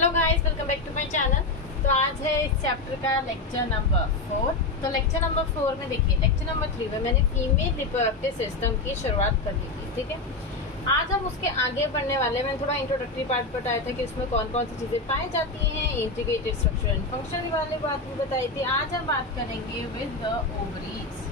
Hello guys, welcome back to my channel. तो आज है इस चैप्टर का लेक्चर नंबर 4। तो लेक्चर नंबर 4 में देखिए, लेक्चर नंबर 3 में मैंने फीमेल रिप्रोडक्टिव सिस्टम की शुरुआत कर दी थी। ठीक है, आज हम उसके आगे बढ़ने वाले। मैंने थोड़ा इंट्रोडक्टरी पार्ट बताया था कि उसमें कौन कौन सी चीजें पाई जाती हैं, इंटीग्रेटेड स्ट्रक्चर एंड फंक्शन वाली बात भी बताई थी। आज हम बात करेंगे विद द ओवरीज।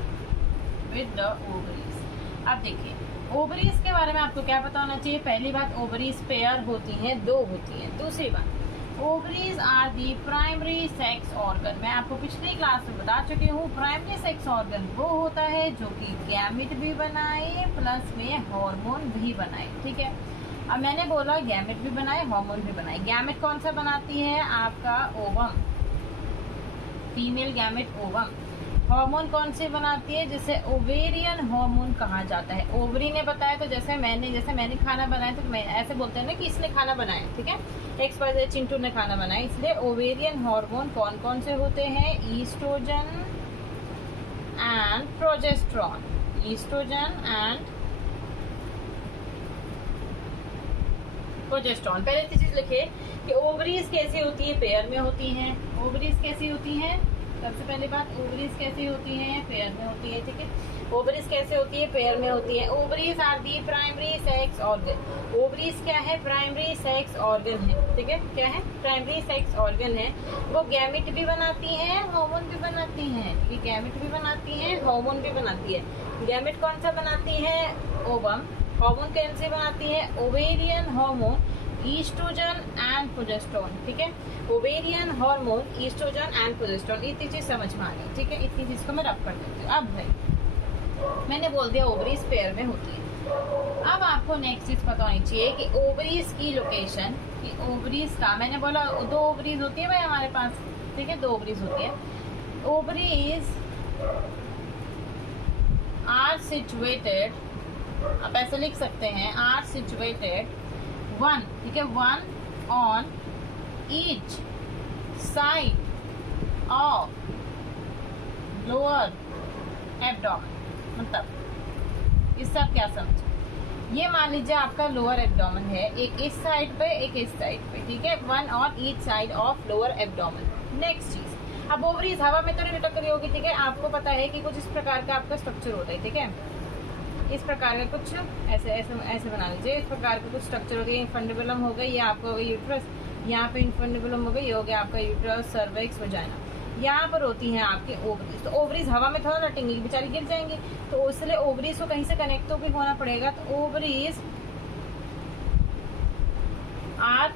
अब देखिए, ओवरीज के बारे में आपको क्या पता होना चाहिए। पहली बात, ओवरीज पेयर होती हैं, दो होती हैं। दूसरी बात, ovaries are the primary sex organ. मैं आपको पिछली क्लास में बता चुकी हूँ, प्राइमरी सेक्स ऑर्गन वो होता है जो कि गैमेट भी बनाए प्लस में हार्मोन भी बनाए। ठीक है, अब मैंने बोला गैमेट भी बनाए हार्मोन भी बनाए। गैमेट कौन सा बनाती है? आपका ovum, female gamete ovum. Hormone कौन सी बनाती है? जिसे ओवेरियन हार्मोन कहा जाता है। ओवरी ने बताया, तो जैसे मैंने खाना बनाया, तो मैं ऐसे बोलते हैं ना कि इसने खाना बनाया। ठीक है, XYZ चिंटू ने खाना बनाया। इसलिए ओवेरियन हार्मोन कौन कौन से होते हैं? Oestrogen and progesterone. Oestrogen and progesterone. पहले तो चीज लिखिए कि ओवरीज कैसी होती है? पेयर में होती हैं। ओवरीज कैसी होती हैं? सबसे पहली बात, ओवरीज कैसी होती हैं? पेयर में होती है। ठीक है, ओवरीज कैसे होती है? पेयर में होती है। Ovaries are the primary sex organ. Ovaries क्या है? प्राइमरी सेक्स ऑर्गन है। ठीक है, क्या है? प्राइमरी सेक्स ऑर्गन है। वो गैमेट भी बनाती हैं, हार्मोन भी बनाती हैं। ये गैमेट भी बनाती हैं, हार्मोन भी बनाती है। गैमेट कौन सा बनाती है? ओवम। हार्मोन कौन से बनाती है? Ovarian hormone, oestrogen and progesterone. ठीक है, ovarian hormone, oestrogen and progesterone. इतनी चीज समझ में आ गई। ठीक है, इतनी चीज को मैं रब कर देती हूँ। अब भाई मैंने बोल दिया ओवरीज पेयर में होती है। अब आपको नेक्स्ट चीज पता होनी चाहिए कि ओवरीज की लोकेशन, कि ओवरीज का, मैंने बोला दो ओवरीज होती है भाई हमारे पास। ठीक है, दो ओवरीज होती है। ओवरीज आर सिचुएटेड, आप ऐसे लिख सकते हैं, आर सिचुएटेड वन। ठीक है, one on each side of lower abdomen. मतलब इससे आप क्या समझे? ये मान लीजिए आपका लोअर एब्डोमेन है, एक इस साइड पे एक इस साइड पे। ठीक है, one on each side of lower abdomen. Next चीज, अब ओवरीज हवा में तो नहीं लटक रही होगी। ठीक है, आपको पता है कि कुछ इस प्रकार का आपका स्ट्रक्चर होता है। ठीक है, इस प्रकार का कुछ ऐसे ऐसे ऐसे बना लीजिए। इस प्रकार का कुछ स्ट्रक्चर होती है। फंडिबुलम हो गई, ये आपका यूट्रस, यहाँ पे इनफंडिबुलम हो गई, ये हो गया आपका यूट्रस, सर्विक्स, वजाइना। यहाँ पर होती हैं आपके ओवरीज। तो ओवरीज हवा में थोड़ा लटेंगी, बेचारी गिर जाएंगी, तो इसलिए ओवरीज को कहीं से कनेक्ट तो भी होना पड़ेगा। तो ovaries are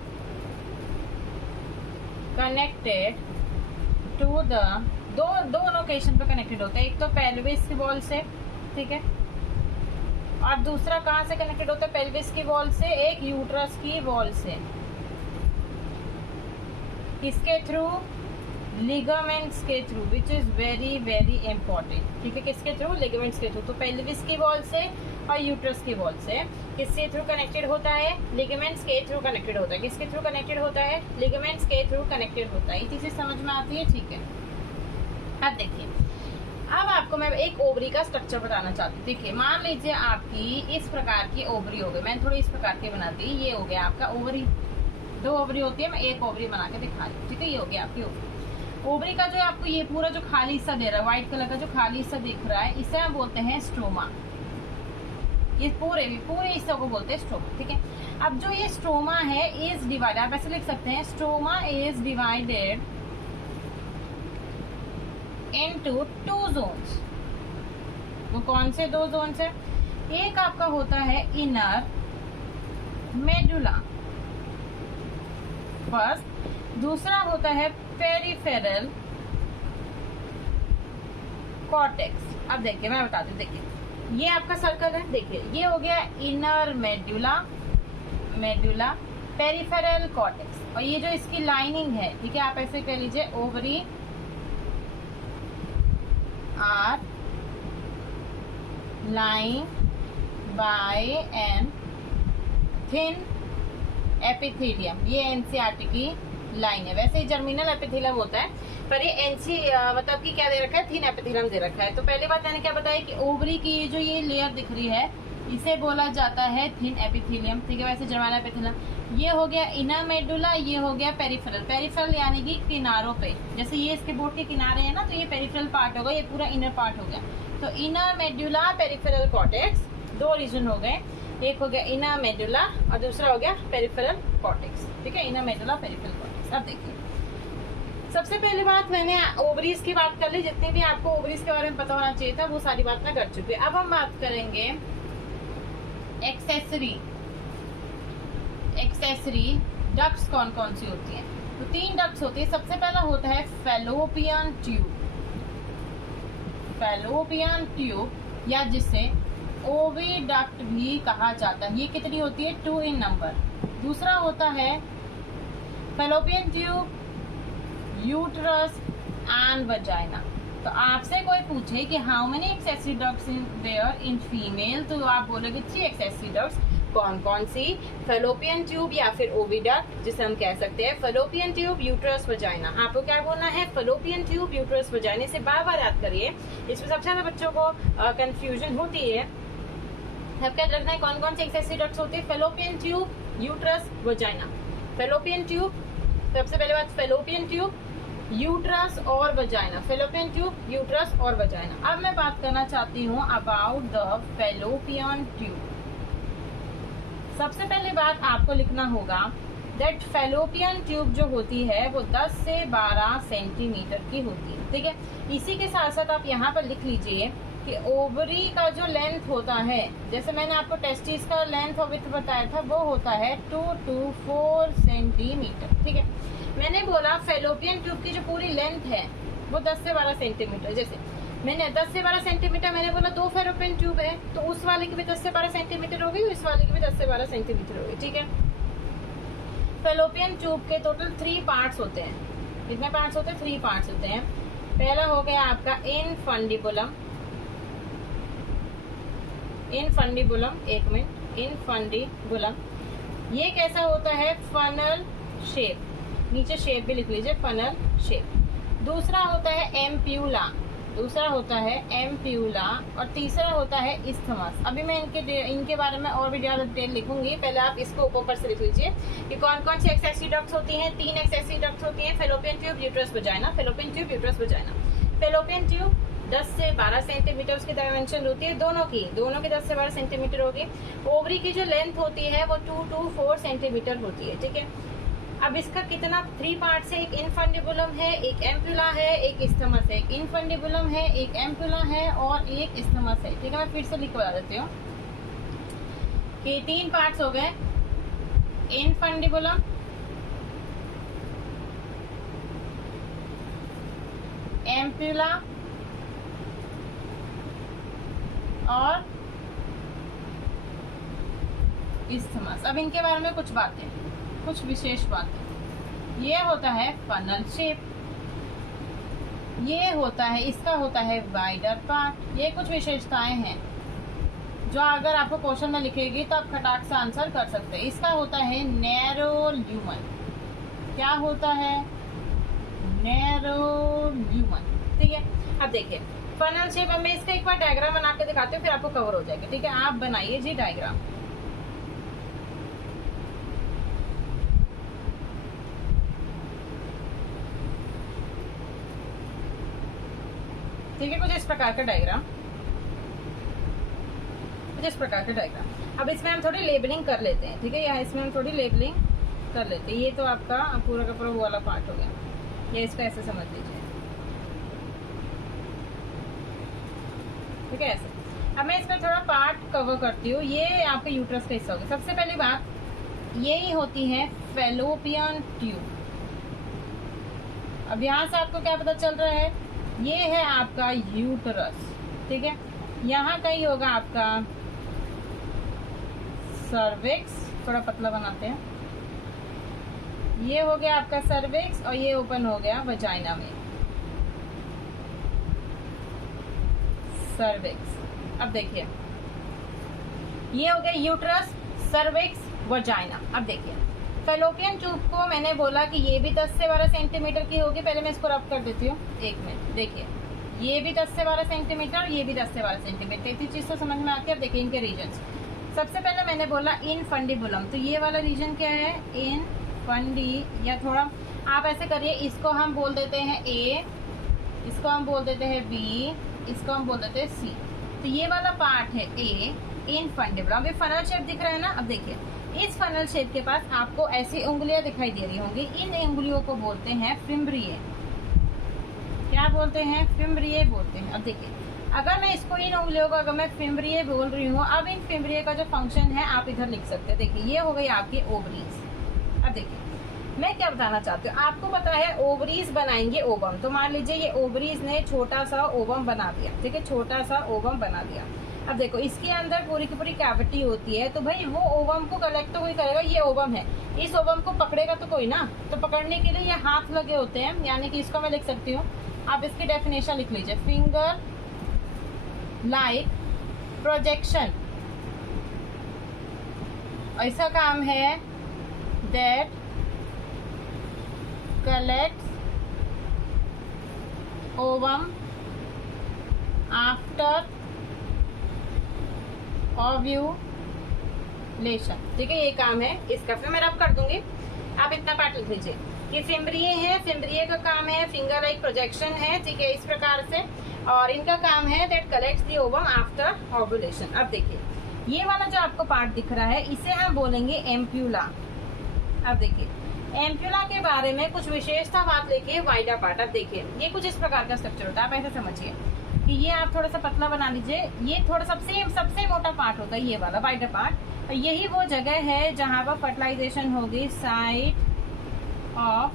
connected to the दो लोकेशन पे कनेक्टेड होता है। एक तो पेल्विस की वॉल से, ठीक है, और दूसरा कहाँ से कनेक्टेड होता है? पेल्विस की वॉल से, एक यूट्रस की वॉल से। किसके थ्रू? लिगामेंट्स के through, which is very very important. ठीक है, किसके थ्रू? लिगामेंट्स के थ्रू। तो पेल्विस की वॉल से और यूट्रस की वॉल से किसके थ्रू कनेक्टेड होता है? लिगामेंट्स के थ्रू कनेक्टेड होता है। किसके थ्रू कनेक्टेड होता है? लिगामेंट्स के थ्रू कनेक्टेड होता है। ये चीजें समझ में आती है? ठीक है, अब देखिए, अब आपको मैं एक ओवरी का स्ट्रक्चर बताना चाहती हूँ। देखिए, मान लीजिए आपकी इस प्रकार की ओवरी हो गई। मैंने थोड़ी इस प्रकार की बना दी। ये हो गया आपका ओवरी। दो ओवरी होती है, मैं एक ओवरी बना के दिखा रही हूँ। ठीक है, ये हो गया आपकी ओवरी। ओवरी का जो आपको ये पूरा जो खाली हिस्सा दे रहा है, व्हाइट कलर का जो खाली हिस्सा दिख रहा है, इसे हम बोलते हैं स्ट्रोमा। ये पूरे हिस्से को बोलते हैं स्ट्रोमा। ठीक है, अब जो ये स्ट्रोमा है इज डिवाइड, आप ऐसे लिख सकते हैं, stroma is divided into two zones. वो कौन से दो जोन्स है? एक आपका होता है इनर मेडुला फर्स्ट, दूसरा होता है पेरिफेरल कॉर्टेक्स। अब देखिए, मैं बताती हूँ। देखिए, ये आपका सर्कल है। देखिए, ये हो गया इनर मेडुला पेरिफेरल कॉर्टेक्स, और ये जो इसकी लाइनिंग है, ठीक है, आप ऐसे कह लीजिए, ovary are lined by an thin epithelium। ये एनसीईआरटी की लाइन है। वैसे ही जर्मिनल एपिथेलियम होता है, पर ये मतलब कि क्या दे रखा है? थिन एपिथेलियम दे रखा है। तो पहली बात मैंने क्या बताया कि ओवरी की ये जो ये लेयर दिख रही है, इसे बोला जाता है थिन एपिथेलियम, ठीक है, वैसे जर्माना एपिथेलियम। ये हो गया इनर मेडुला, ये हो गया पेरिफेरल। पेरिफेरल यानी कि किनारों पे, जैसे ये इसके बोर्ड के किनारे हैं ना, तो ये पेरिफेरल पार्ट होगा, ये पूरा इनर पार्ट हो गया। तो इनर मेडुला, पेरिफेरल कॉर्टेक्स, दो रीजन हो गए, एक हो गया इनर मेडुला और दूसरा हो गया पेरिफेरल कॉर्टेक्स, ठीक है, इनर मेडुला पेरिफेरल कॉर्टेक्स। अब देखिए, सबसे पहली बात मैंने ओवरीज की बात कर ली, जितनी भी आपको ओवरीज के बारे में पता होना चाहिए था वो सारी बात मैं कर चुकी हूँ। अब हम बात करेंगे एक्सेसरी डक्ट्स कौन कौन सी होती हैं। तो 3 डक्ट्स होती है। सबसे पहला होता है फैलोपियन ट्यूब या जिसे ओविडक्ट भी कहा जाता है। ये कितनी होती है? 2 इन नंबर। दूसरा होता है fallopian tube, uterus and vagina. तो आपसे कोई पूछे कि how many accessory ducts in there in female, तो आप बोलोगे 3 एक्सेसरी डक्ट्स। कौन कौन सी? फैलोपियन ट्यूब या फिर ओविडक्ट, जिसे हम कह सकते हैं फैलोपियन ट्यूब, यूट्रस, वजाइना। आपको क्या बोलना है? Fallopian tube, uterus, vagina. से बार बार याद करिए, इसमें सबसे ज्यादा बच्चों को कंफ्यूजन होती है। आपका रखना है कौन कौन सी एक्सेसरी डक्ट्स होती है? Fallopian tube, uterus, vagina. Fallopian tube, सबसे पहले बात फैलोपियन ट्यूब, यूट्रस और वजाइना। फैलोपियन ट्यूब, यूट्रस और वजाइना। अब मैं बात करना चाहती हूँ अबाउट द फैलोपियन ट्यूब। सबसे पहली बात आपको लिखना होगा दैट फैलोपियन ट्यूब जो होती है वो 10 से 12 सेंटीमीटर की होती है, ठीक है। इसी के साथ साथ आप यहाँ पर लिख लीजिए कि ओवरी का जो लेंथ होता है, जैसे मैंने आपको टेस्टिस का लेंथ और विड्थ बताया था, वो होता है 2 to 4 सेंटीमीटर, ठीक है। मैंने बोला फैलोपियन ट्यूब की जो पूरी लेंथ है वो 10 से 12 सेंटीमीटर। जैसे मैंने 10 से 12 सेंटीमीटर मैंने बोला 2 फैलोपियन ट्यूब है, तो उस वाले की भी 10 से 12 सेंटीमीटर होगी, इस वाले की भी 10 से 12 सेंटीमीटर होगी, ठीक है। फैलोपियन ट्यूब के टोटल 3 पार्ट्स होते हैं। कितने पार्ट्स होते हैं? 3 पार्ट्स होते हैं। पहला हो गया आपका इनफंडिबुलम, इनफंडिबुलम। ये कैसा होता है? फनल शेप, नीचे शेप भी लिख लीजिए, फनल शेप। दूसरा होता है एम्प्यूला, और तीसरा होता है इस्थमस। अभी मैं इनके बारे में और भी ज्यादा डिटेल लिखूंगी, पहले आप इसको ऊपर से लिख लीजिए कि कौन कौन सी एक्सेसरी डक्ट्स होती हैं। 3 एक्सेसरी डक्ट्स होती हैं, fallopian tube, uterus, vagina. Fallopian tube, uterus, vagina. Fallopian tube 10 से 12 सेंटीमीटर उसकी डायमेंशन होती है, दोनों की 10 से 12 सेंटीमीटर होगी। ओवरी की जो लेंथ होती है वो 2 to 4 सेंटीमीटर होती है, ठीक है। अब इसका कितना 3 पार्ट्स है? एक इनफंडिबुलम है, एक एम्पुला है, एक इस्थमस है। एक इनफंडिबुलम है, एक एम्पुला है और एक इस्थमस है, ठीक है। मैं फिर से लिखवा देती हूँ कि 3 पार्ट्स हो गए, इनफंडिबुलम, एम्पुला और इस्थमस। अब इनके बारे में कुछ विशेष बातें। ये होता है फनल शेप, ये होता है, इसका होता है वाइडर पार्ट। ये कुछ विशेषताएं हैं जो अगर आपको क्वेश्चन में लिखेगी तो आप खटाक से आंसर कर सकते हैं। इसका होता है नैरो ल्यूमन। क्या होता है? नैरो ल्यूमन, ठीक है। अब देखिए फनल शेप, अब मैं इसका एक बार डायग्राम बना के दिखाती हूँ, फिर आपको कवर हो जाएगा, ठीक है। आप बनाइए जी डायग्राम। ठीक है, कुछ इस प्रकार का डायग्राम, अब इसमें हम थोड़ी लेबलिंग कर लेते हैं, ठीक है। यहाँ इसमें हम थोड़ी लेबलिंग कर लेते हैं। ये तो आपका पूरा का पूरा वो वाला पार्ट हो गया, ये इसको ऐसे समझ लीजिए, ठीक है, ऐसे। अब मैं इसमें थोड़ा पार्ट कवर करती हूँ। ये आपके यूट्रस का हिस्सा होगा। सबसे पहली बात यही होती है फैलोपियन ट्यूब। अब यहाँ से आपको क्या पता चल रहा है? ये है आपका यूट्रस, ठीक है। यहाँ कहीं होगा आपका सर्विक्स, थोड़ा पतला बनाते हैं। ये हो गया आपका सर्विक्स और ये ओपन हो गया वजाइना में, सर्विक्स। अब देखिए ये हो गया यूट्रस, सर्विक्स, वजाइना। अब देखिए फैलोपियन ट्यूब को मैंने बोला कि ये भी 10 से 12 सेंटीमीटर की होगी। पहले मैं इसको रब कर देती हूँ, 1 मिनट। देखिए ये भी 10 से 12 सेंटीमीटर, ये भी 10 से 12 सेंटीमीटर। इतनी चीज तो समझ में आती है। अब देखिए इनके रीजन्स, सबसे पहले मैंने बोला इनफंडिबुलम, तो ये वाला रीजन क्या है, इनफंडी, या थोड़ा आप ऐसे करिए, इसको हम बोल देते हैं ए, इसको हम बोल देते हैं बी, इसको हम बोल देते हैं सी। तो ये वाला पार्ट है ए, इनफंडिबुलम। अब ये फनल शेप दिख रहा है ना, अब देखिए इस फनल शेप के पास आपको ऐसी उंगलियां दिखाई दे रही होंगी, इन उंगलियों को बोलते हैं फिम्ब्रिए। क्या बोलते हैं, फिम्ब्रिए बोलते हैं। अब देखिए अगर मैं इसको इन उंगलियों को अगर मैं फिम्ब्रिए बोल रही हूँ, अब इन फिम्ब्रिए का जो फंक्शन है आप इधर लिख सकते हैं। देखिए ये हो गई आपकी ओवरीज। अब देखिए मैं क्या बताना चाहती हूँ, आपको पता है ओवरीज बनाएंगे ओवम, तो मान लीजिए ये ओवरीज ने छोटा सा ओवम बना दिया, ठीक है, छोटा सा ओवम बना दिया। अब देखो इसके अंदर पूरी की पूरी कैविटी होती है, तो भाई वो ओवम को कलेक्ट तो कोई करेगा, ये ओवम है, इस ओवम को पकड़ेगा तो कोई ना, तो पकड़ने के लिए ये हाथ लगे होते हैं, यानी कि इसको मैं लिख सकती हूँ, आप इसकी डेफिनेशन लिख लीजिए, फिंगर लाइक प्रोजेक्शन। ऐसा काम है that collects ovum after ovulation, ठीक है, ये काम है इसका। फिर मैं रब कर दूंगी, आप इतना पार्ट लिख लीजिए। ये फिम्ब्रिए है, फिम्ब्रिए का काम है फिंगर लाइक प्रोजेक्शन है, ठीक है, इस प्रकार से, और इनका काम है that collects the ovum after ovulation. अब देखिए ये वाला जो आपको पार्ट दिख रहा है इसे हम बोलेंगे एम्प्यूला। अब देखिए एम्प्यूला के बारे में कुछ विशेषता बात लेके वाइडा पार्ट। अब देखिए ये कुछ इस प्रकार का स्ट्रक्चर होता है, आप ऐसे समझिए कि ये आप थोड़ा सा पतला बना लीजिए, ये थोड़ा सबसे मोटा पार्ट होता है ये वाला वाइडा पार्ट। यही वो जगह है जहां पर फर्टिलाइजेशन होगी, site of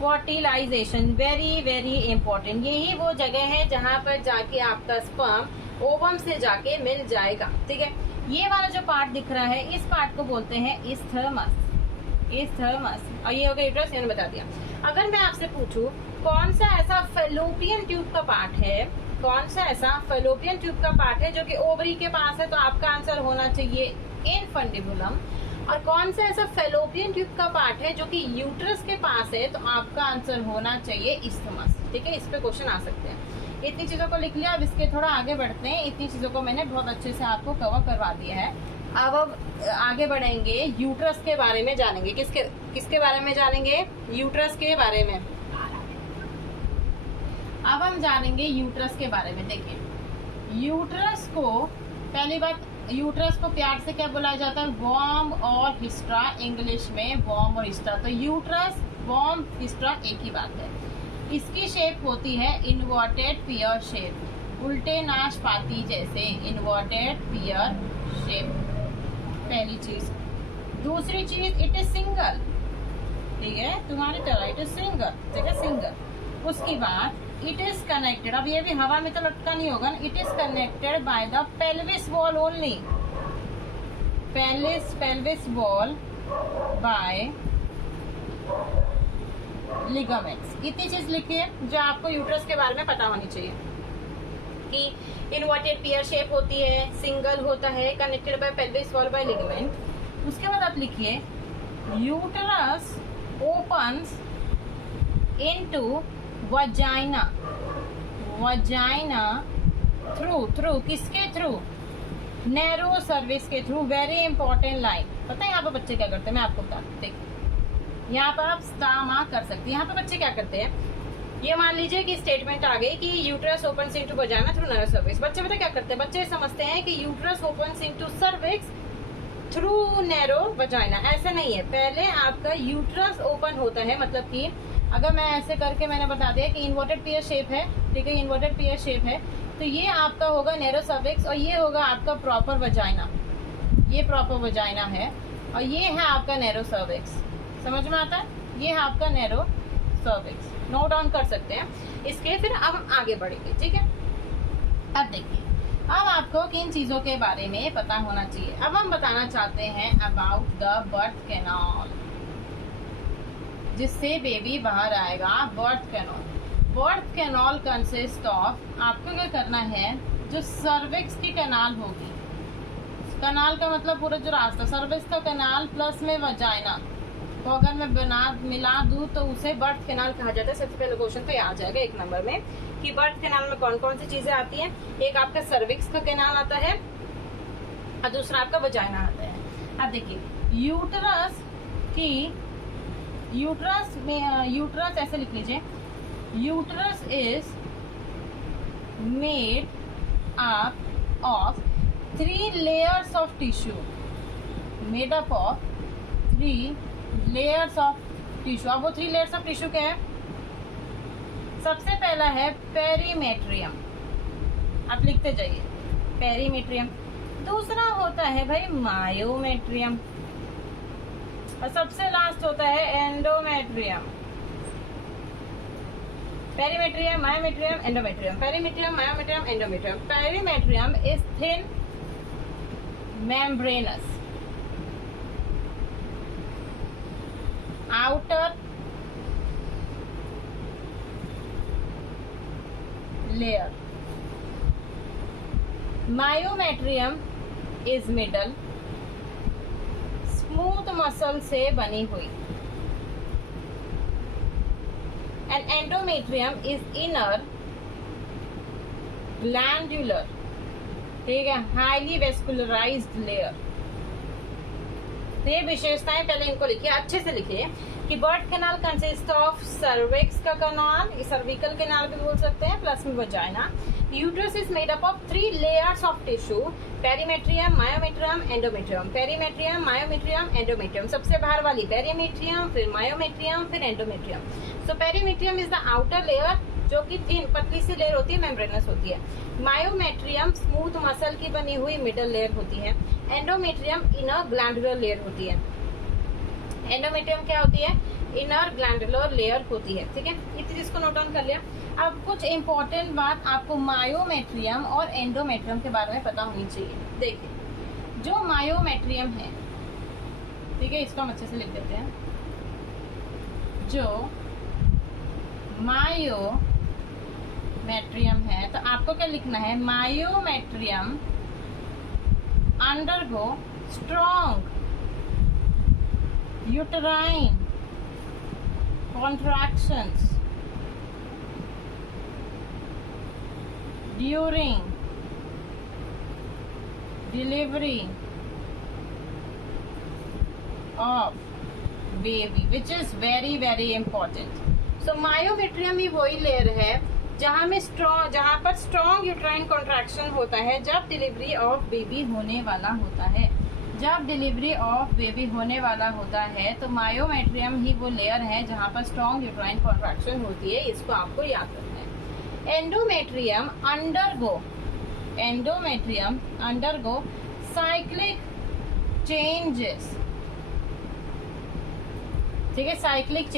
fertilisation, very very important. यही वो जगह है जहां पर जाके आपका स्पर्म ओवम से जाके मिल जाएगा, ठीक है। ये वाला जो पार्ट दिख रहा है इस पार्ट को बोलते हैं इस्थमस, इस्थमस, और ये हो गया यूट्रस, मैंने बता दिया। अगर मैं आपसे पूछूं कौन सा ऐसा फैलोपियन ट्यूब का पार्ट है, कौन सा ऐसा फैलोपियन ट्यूब का पार्ट है जो कि ओवरी के पास है, तो आपका आंसर होना चाहिए इनफंडिबुलम। और कौन सा ऐसा फैलोपियन ट्यूब का पार्ट है जो कि यूट्रस के पास है, तो आपका आंसर होना चाहिए इस्थमस, ठीक है। इस पे क्वेश्चन आ सकते हैं। इतनी चीजों को लिख लिया, अब इसके थोड़ा आगे बढ़ते हैं। इतनी चीजों को मैंने बहुत अच्छे से आपको कवर करवा दिया है। अब आगे बढ़ेंगे, यूट्रस के बारे में जानेंगे। किसके बारे में जानेंगे, यूट्रस के बारे में। अब हम जानेंगे यूट्रस के बारे में। देखिए यूट्रस को, पहली बात, यूट्रस को प्यार से क्या बुलाया जाता है, वॉर्म और हिस्ट्रा, इंग्लिश में वॉर्म और हिस्ट्रा। तो यूट्रस वॉर्म हिस्ट्रा एक ही बात है। इसकी शेप होती है इन्वर्टेड पियर शेप, उल्टे नाशपाती जैसे इन्वर्टेड पियर शेप, पहली चीज। दूसरी चीज इट इज सिंगल, ठीक है, तुम्हारी तरह इट इज सिंगल, ठीक है, सिंगल। उसकी बाद इट इज कनेक्टेड, अब ये भी हवा में तो लटका नहीं होगा, it is connected by the pelvis wall only, pelvis wall bye ligaments. इतनी चीज लिखिए जो आपको यूट्रस के बारे में पता होनी चाहिए, कि इन्वर्टेड पियर शेप होती है, सिंगल होता है, connected by pelvis wall bye ligament. उसके बाद आप लिखिए uterus opens into vagina, vagina through किसके थ्रू, नैरो सर्विस के थ्रू, वेरी इंपॉर्टेंट लाइन। पता है यहाँ पे बच्चे क्या करते हैं, मैं आपको बताती हूँ। देखिए यहाँ पर आप स्टामा कर सकते हैं। यहाँ पे बच्चे क्या करते हैं, ये मान लीजिए कि स्टेटमेंट आ गई कि uterus opens into vagina through narrow cervix. बच्चे पता क्या करते हैं, बच्चे समझते हैं कि uterus opens into cervix through narrow vagina. ऐसा नहीं है, पहले आपका यूट्रस ओपन होता है, मतलब कि अगर मैं ऐसे करके मैंने बता दिया कि इन्वर्टेड पियर शेप है, ठीक है, इन्वर्टेड पियर शेप है, तो ये आपका होगा नैरो सर्विक्स और ये होगा आपका प्रॉपर वजाइना, ये प्रॉपर वजाइना है और ये है आपका नैरो सर्विक्स। समझ में आता है, ये है आपका नैरो सर्विक्स, नोट डाउन कर सकते हैं इसके। फिर अब हम आगे बढ़ेंगे, ठीक है। अब देखिए, अब आपको किन चीजों के बारे में पता होना चाहिए। अब हम बताना चाहते हैं अबाउट द बर्थ कैनाल, जिससे बेबी बाहर आएगा। Birth canal, birth canal consist of, आपको क्या करना है, जो सर्विक्स की कैनाल होगी, कैनाल का मतलब पूरा जो रास्ता, सर्विक्स का कैनाल प्लस में वजाइना को अगर मैं मिला दूं तो उसे बर्थ कैनाल कहा जाता है। सबसे पहले क्वेश्चन तो ये आ जाएगा 1 नंबर में कि बर्थ कैनाल में कौन कौन सी चीजें आती हैं। एक आपका सर्विक्स का कैनाल आता है, और दूसरा आपका वजाइना आता है। अब देखिए यूटरस में यूटरस ऐसे लिख लीजिए, uterus is made up of 3 layers of tissue, made up of 3 layers of tissue. अब वो 3 layers ऑफ टिश्यू क्या है? सबसे पहला है पेरीमेट्रियम, आप लिखते जाइए पेरीमेट्रियम। दूसरा होता है भाई मायोमेट्रियम, और सबसे लास्ट होता है endometrium. Perimetrium, myometrium, endometrium, perimetrium, myometrium, endometrium. Perimetrium is thin membranes, outer layer. Myometrium is middle, smooth muscle से बनी हुई। And endometrium is inner glandular, ठीक है, हाईली वेस्कुलराइज्ड लेयर। तो ये विशेषताएं पहले इनको लिखिए, अच्छे से लिखिए कि birth canal consist of cervix का कैनाल, सर्विकल कैनाल भी बोल सकते हैं, प्लस में vagina. Uterus is made up of 3 layers of tissue, perimetrium, myometrium, endometrium. Perimetrium, myometrium, endometrium. सबसे बाहर वाली पेरीमेट्रियम, फिर मायोमेट्रियम, फिर endometrium. So perimetrium is the outer layer, जो कि थिन पतली सी लेयर होती है, मेम्ब्रेनस होती है। मायोमेट्रियम स्मूथ मसल की बनी हुई मिडल लेयर होती है। एंडोमेट्रियम इनर ग्लैंडुलर लेयर होती है। एंडोमेट्रियम क्या होती है? इनर ग्लैंडुलर लेयर होती है, ठीक है। इतनी चीज को नोट डाउन कर लिया। अब कुछ इंपॉर्टेंट बात आपको मायोमेट्रियम और एंडोमेट्रियम के बारे में पता होनी चाहिए। देखिए जो मायोमेट्रियम है, ठीक है, इसको हम अच्छे से लिख देते हैं। जो मायोमेट्रियम है, तो आपको क्या लिखना है? Myometrium undergo strong uterine contractions during delivery of baby, which is very very important. So myometrium ही वही लेयर है जहां पर स्ट्रॉन्ग यूट्राइन कॉन्ट्रैक्शन होता है जब डिलीवरी ऑफ बेबी होने वाला होता है। जब डिलीवरी ऑफ बेबी होने वाला होता है तो मायोमेट्रियम ही वो लेयर है जहां पर स्ट्रॉन्ग यूट्राइन कॉन्ट्रैक्शन होती है। इसको आपको याद रखना है। एंडोमेट्रियम अंडरगो साइक्लिक चेंजेस, ठीक है, साइक्लिक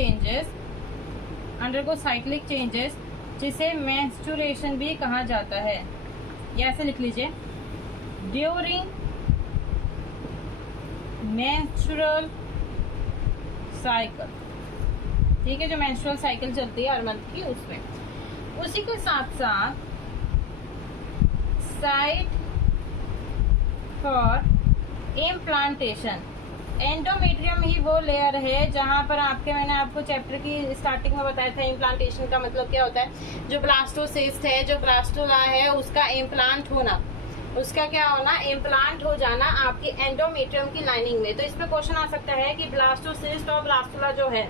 चेंजेस जिसे मेंस्ट्रुएशन भी कहा जाता है। या ऐसे लिख लीजिए, ड्यूरिंग मेंस्ट्रुअल साइकिल, ठीक है, जो मेंस्ट्रुअल साइकिल चलती है हर मंथ की, उसमें। उसी के साथ साथ साइट फॉर इम्प्लांटेशन। एंडोमेट्रियम ही वो लेयर है जहां पर मैंने आपको चैप्टर की स्टार्टिंग में बताया था इम्प्लांटेशन का मतलब क्या होता है। जो ब्लास्टोसिस्ट है, जो ब्लास्टुला है, उसका इम्प्लांट होना, उसका क्या होना? इम्प्लांट हो जाना आपकी एंडोमेट्रियम की लाइनिंग में। तो इस पे क्वेश्चन आ सकता है कि ब्लास्टोसिस्ट और ब्लास्टुला जो है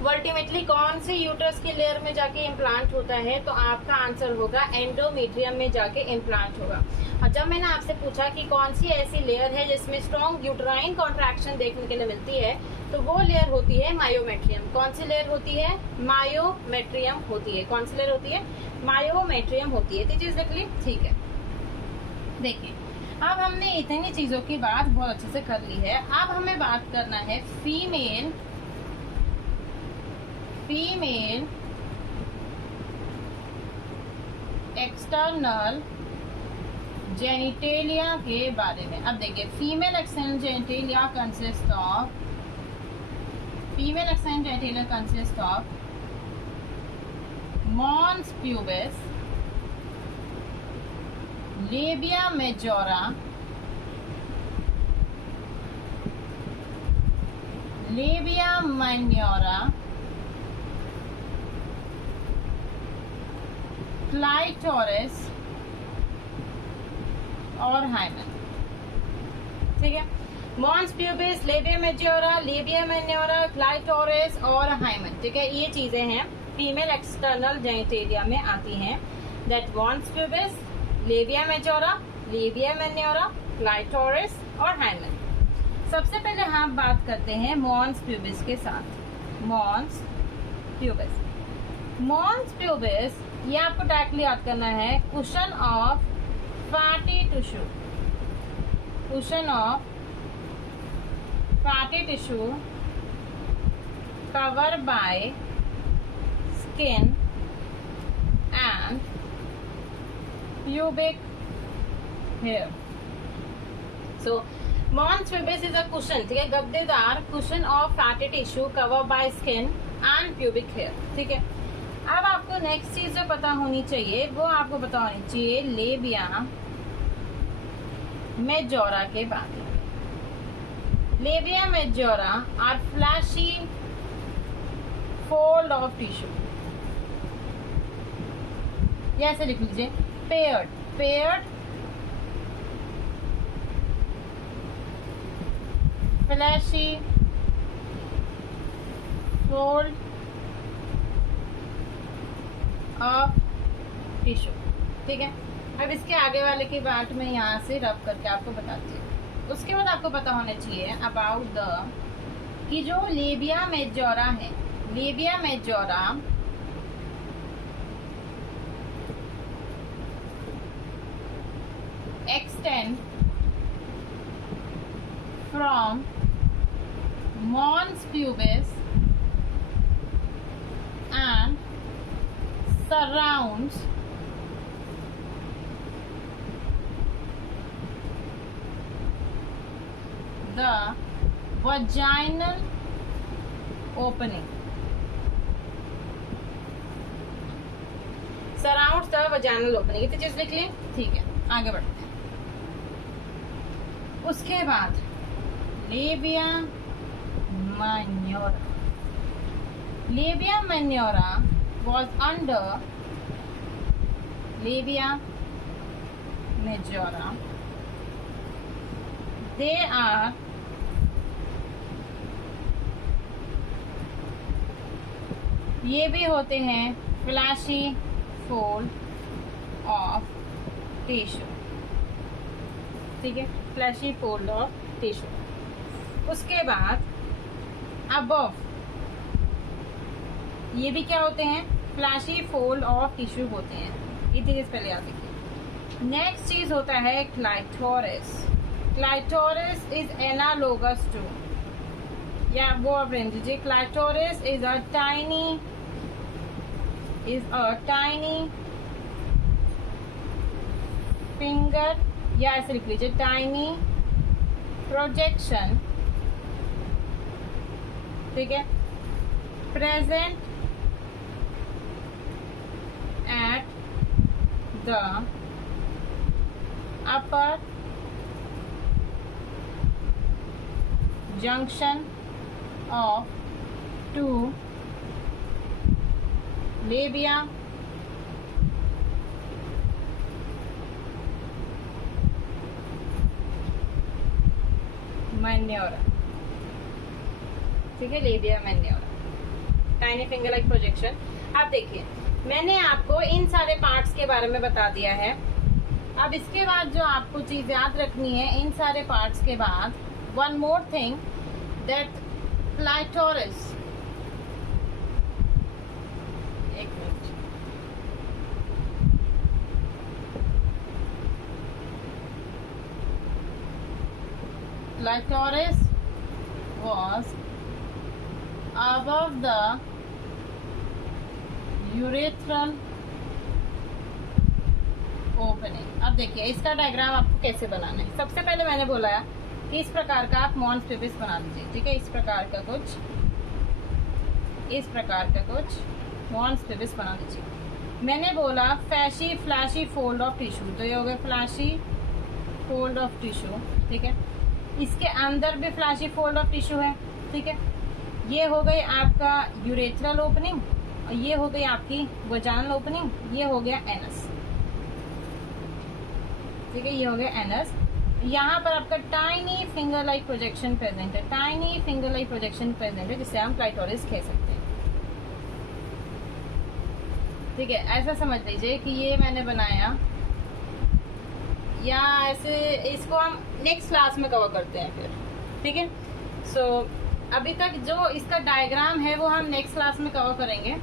अल्टीमेटली कौन सी यूट्रस की लेयर में जाके इम्प्लांट होता है? तो आपका आंसर होगा एंडोमेट्रियम में जाके इम्प्लांट होगा। और जब मैंने आपसे पूछा कि कौन सी ऐसी लेयर है जिसमें स्ट्रॉन्ग यूट्राइन कॉन्ट्रैक्शन देखने के लिए मिलती है, तो वो लेयर होती है मायोमेट्रियम। कौन सी लेयर होती है? मायोमेट्रियम होती है। कौन सी लेयर होती है? मायोमेट्रियम होती है। तो चीज देख ली, ठीक है। देखिए अब हमने इतनी चीजों की बात बहुत अच्छे से कर ली है। अब हमें बात करना है फीमेल एक्सटर्नल जेनिटेलिया के बारे में। अब देखिए female external genitalia consist of mons pubis, labia majora, labia minora, clitoris और हाइमेन। ठीक है। Mons pubis, labia majora, labia minora, clitoris और हाइमन, ठीक है, ये चीजें हैं फीमेल एक्सटर्नल जेनिटेलिया में आती हैं। That mons pubis, labia majora, labia minora, clitoris और हाइमन। सबसे पहले हम बात करते हैं मॉन्स प्यूबिस के साथ। मॉन्स प्यूबिस, मॉन्स प्यूबिस ये आपको डायरेक्टली याद करना है, cushion of fatty tissue, cushion of fatty tissue covered by skin and pubic hair. So mons pubis is a cushion, ठीक है, गद्देदार cushion of fatty tissue covered by skin and pubic hair, ठीक है। अब आपको next चीज जो पता होनी चाहिए वो आपको पता होनी चाहिए लेबिया मेजोरा के बारे में। Labia majora are fleshy fold of tissue, या ऐसे लिख लीजिए paired fleshy fold of tissue, ठीक है। अब इसके आगे वाले की बात मैं यहाँ से रब करके आपको बताती हूँ। उसके बाद आपको पता होना चाहिए अबाउट द कि जो लेबिया मेजोरा है, labia majora extend from mons pubis and surrounds the vaginal opening, surrounds the vaginal opening, इतनी चीज लिख लें, ठीक है। आगे बढ़ते हैं। उसके बाद labia minora, labia minora was under labia majora. They are ये भी होते हैं फ्लैशी फोल्ड ऑफ टिश्यू, ठीक है, फ्लैशी फोल्ड ऑफ टिश्यू। उसके बाद अबव ये भी क्या होते हैं, फ्लैशी फोल्ड ऑफ टिश्यू होते हैं। इतनी चीज पहले याद रखिए। नेक्स्ट चीज होता है clitoris. Clitoris is analogous to, या वो आप रेंज लीजिए, clitoris is a tiny finger, या ऐसे लिख लीजिए टाइनी प्रोजेक्शन, ठीक है, present at the upper junction of two labia minora, ठीक है, labia minora tiny finger like projection. अब देखिए मैंने आपको इन सारे पार्ट्स के बारे में बता दिया है। अब इसके बाद जो आपको चीज याद रखनी है इन सारे पार्ट्स के बाद, one more thing, that clitoris, एक minute, clitoris was above the urethral opening। अब देखिए इसका डायग्राम आपको कैसे बनाना है। सबसे पहले मैंने बोला है इस प्रकार का आप मॉन्स प्यूबिस बना लीजिए, ठीक है, इस प्रकार का कुछ मॉन्स प्यूबिस बना लीजिए। मैंने बोला फ्लैशी फोल्ड ऑफ टिश्यू, तो ये हो गया फ्लैशी फोल्ड ऑफ टिश्यू, ठीक है। इसके अंदर भी फ्लैशी फोल्ड ऑफ टिश्यू है, ठीक है। ये हो गई आपका यूरेथ्रल ओपनिंग और ये हो गई आपकी वजाइनल ओपनिंग, ये हो गया एनस, ठीक है, ये हो गया एनस। यहाँ पर आपका tiny finger like projection present है, tiny finger like projection present है, जिससे हम क्लाइटोरिस कह सकते हैं। ठीक है, ऐसा समझ लीजिए कि ये मैंने बनाया, या ऐसे इसको हम नेक्स्ट क्लास में कवर करते हैं फिर। ठीक है, सो अभी तक जो इसका डायग्राम है वो हम नेक्स्ट क्लास में कवर करेंगे।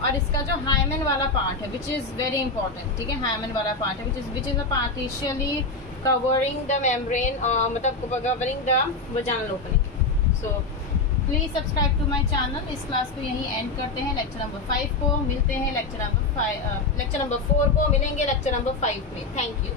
और इसका जो हाइमेन वाला पार्ट है विच इज़ वेरी इंपॉर्टेंट, ठीक है, हाइमेन वाला पार्ट है which is a partially covering the membrane, मतलब covering the vaginal opening. So please subscribe to my channel. इस क्लास को यहीं एंड करते हैं। लेक्चर नंबर 5 को मिलते हैं, लेक्चर नंबर 4 को मिलेंगे लेक्चर नंबर 5 में। Thank you.